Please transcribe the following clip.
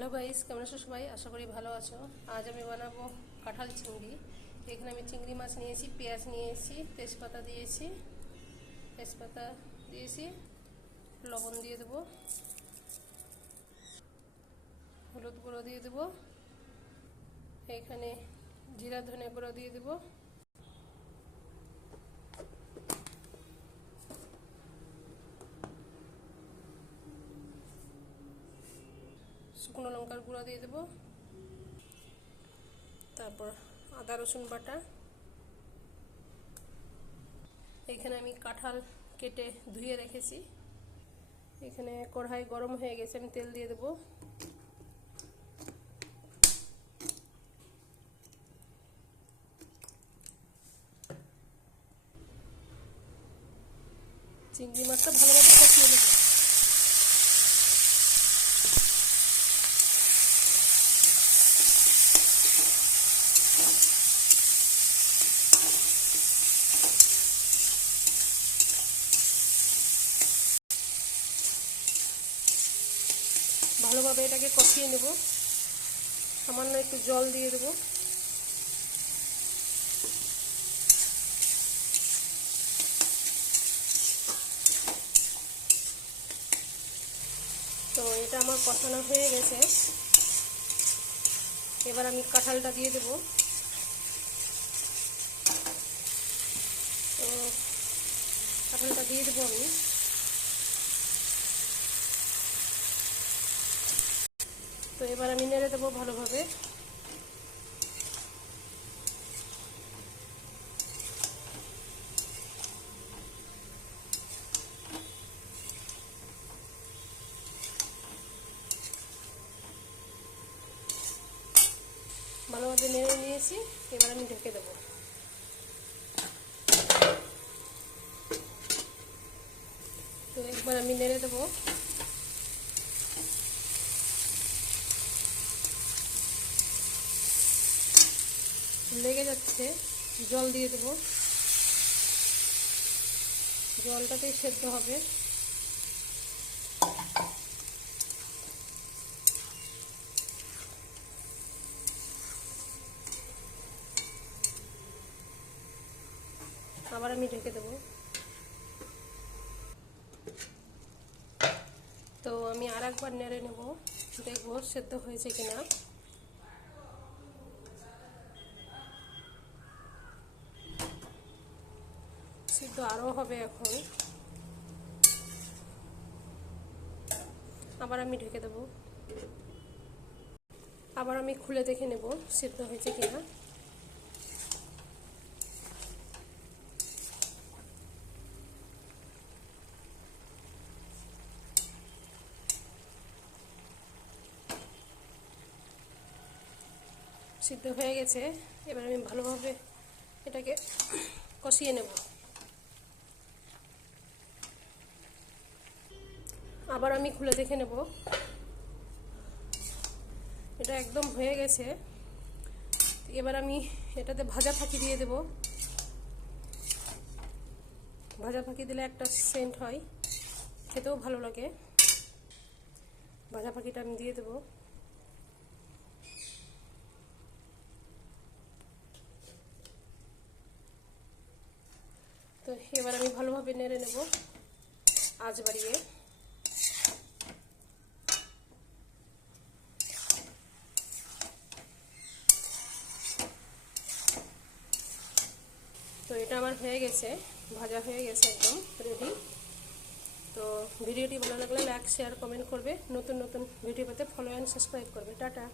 Hello guys, কেমন আছো সবাই? আশা করি ভালো আছো। আজ আমি বানাবো কাঁঠাল চিংড়ি। এখানে আমি চিংড়ি মাছ নিয়েছি, পেঁয়াজ নিয়েছি, তেজপাতা দিয়েছি, লবণ দিয়ে দেবো, হলুদ গুঁড়ো দিয়ে দেবো, এখানে জিরা ধনে গুঁড়ো দিয়ে দেবো, শুকনো লঙ্কার গুঁড়ো দিয়ে দেবো, তারপর আদা রসুন বাটা। এখানে আমি কাঁঠাল কেটে ধুয়ে রেখেছি। এখানে কড়াই গরম হয়ে গেছে, আমি তেল দিয়ে দেবো। চিংড়ি মাছটা ভালোভাবে কষিয়ে নেব। ভালোভাবে এটাকে কষিয়ে নেব। সামান্য একটু জল দিয়ে দেবো। তো এটা আমার কষানো হয়ে গেছে। এবার আমি কাঁঠালটা দিয়ে দেবো। তো কাঁঠালটা দিয়ে দেবো আমি। তো এবার আমি নেড়ে দেবো ভালোভাবে। ভালোভাবে নেড়ে নিয়েছি, এবার আমি ঢেকে দেবো। তো একবার আমি নেড়ে দেবো। লেগে যাচ্ছে, জল দিয়ে দেবো। জলটাতেই সেদ্ধ হবে। আবার আমি ঢেকে দেবো। তো আমি আর একবার নেড়ে নেব, দেখবো সেদ্ধ হয়েছে কিনা। সিদ্ধ আরও হবে এখন। আবার আমি ঢেকে দেবো। আবার আমি খুলে দেখে নেব সিদ্ধ হয়েছে কিনা। সিদ্ধ হয়ে গেছে। এবার আমি ভালোভাবে এটাকে কষিয়ে নেব। আবার আমি খুলে দেখে নেব। এটা একদম হয়ে গেছে। এবার আমি এটাতে ভাজা ফাঁকি দিয়ে দেব। ভাজা ফাঁকি দিলে একটা সেন্ট হয়, খেতেও ভালো লাগে। ভাজা ফাঁকিটা আমি দিয়ে দেব। তো এবার আমি ভালোভাবে নেড়ে নেব আঁচ বাড়িয়ে। তো এটা আমার হয়ে গেছে, ভাজা হয়ে গেছে, একদম রেডি। তো ভিডিওটি ভালো লাগলে লাইক শেয়ার কমেন্ট করবে। নতুন নতুন ভিডিও পেতে ফলো অ্যান্ড সাবস্ক্রাইব করবে। টাটা।